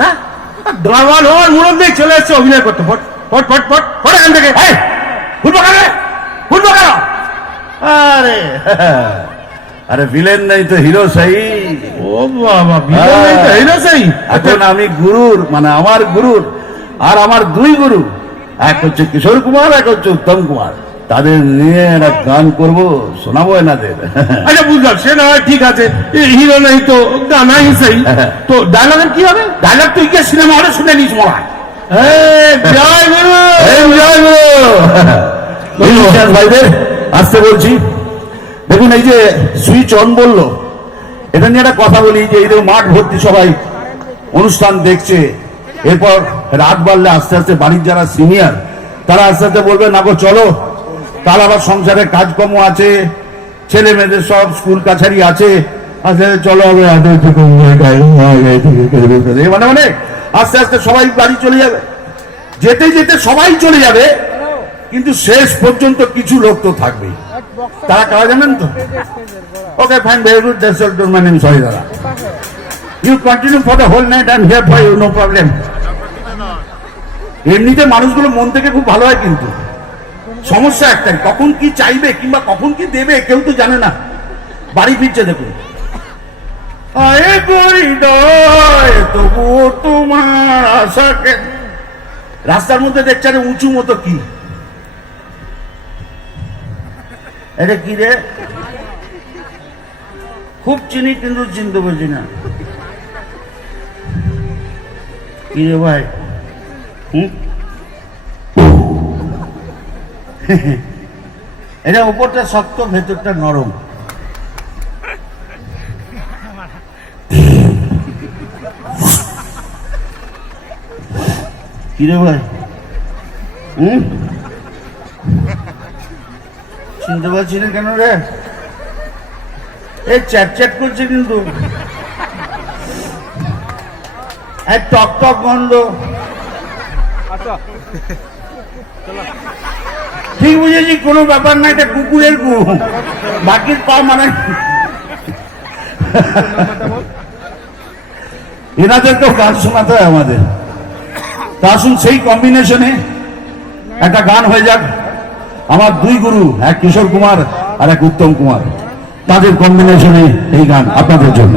হ্যাঁ? দারোয়ান হওয়ার চলে এসছে অভিনয় করতে। ফট ফট ফট ফট ফট এখান থেকে। এই ফুটবো কেন ফুটবো কেন আরে আরে ভিলেন নাই তো হিরো সেই। ও বাবা বিজন নেই তো, না সেই। এখন আমি গুরুর মানে আমার গুরুর আর আমার দুই গুরু। এক হচ্ছে কিশোর কুমার এক হচ্ছে উত্তম কুমার। তাদের নিয়ে একটা গান করব শোনাবো এনাদের। আচ্ছা বুঝলাম সে না ঠিক আছে। হিরো নেই তো গানাই সেই তো ডায়লগের কি হবে? ডায়লগ তুই কে সিনেমা হলে শুনে নিস মরা জয় গুরু! জয় গুরু! ভাইদের আসতে বলছি। দেখুন এই যে সুইচ অন বলল এটা নিয়ে একটা কথা বলি যে এই যে মাঠ ভর্তি সবাই অনুষ্ঠান দেখছে এরপর রাত বাড়লে আস্তে আস্তে বাড়ির যারা সিনিয়র তারা আস্তে আস্তে বলবে না গো চলো তার আবার সংসারে কাজকর্ম আছে, ছেলে মেয়েদের সব স্কুল কাছারি আছে চলো হবে মানে মানে আস্তে আস্তে সবাই বাড়ি চলে যাবে। যেতে যেতে সবাই চলে যাবে, কিন্তু শেষ পর্যন্ত কিছু লোক তো থাকবেই। তারা কারা জানেন তো? Okay fine very good that's all sorry দাদা। You continue for the whole night I here for you no problem এমনিতে মানুষগুলো মন থেকে খুব ভালো হয় কিন্তু। সমস্যা একটাই কখন কি চাইবে কিংবা কখন কি দেবে কেউ তো জানে না। বাড়ি ফিরছে দেখুন। রাস্তার মধ্যে দেখছে উঁচু মতো কি। এটা কি রে? খুব চিনি, কিন্তু চিনতে পারছি না। কি রে ভাই? হুম? এটা উপরটা শক্ত ভেতরটা নরম। কি রে ভাই? হুম? চিনতে পারছি না কেন রে? এই চ্যাট চ্যাট করছে কিন্তু। এক টক টক গন্ধ ঠিক বুঝেছি, কোনো ব্যাপার না এটা কুকুরের গু। বাকির পা মানে এনাদের তো গান শোনাতে হয় আমাদের। তা আসুন সেই কম্বিনেশনে একটা গান হয়ে যাক। আমার দুই গুরু, এক কিশোর কুমার আর এক উত্তম কুমার। তাদের কম্বিনেশনে এই গান আপনাদের জন্য।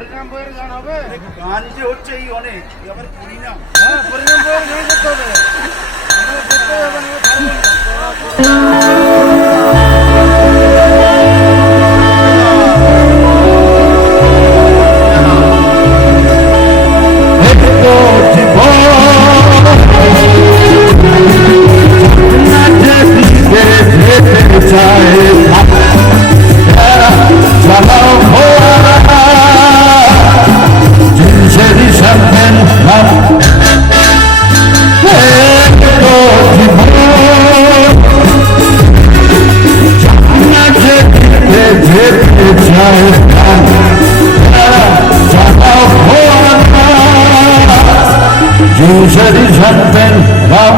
পরিণাম বইয়ের গান হবে? গান যে হচ্ছে এই অনেক এবার পরিণাম। হ্যাঁ পরিণাম বইয়ের গান করতে হবে। জিনিসেরই সামনেন রাম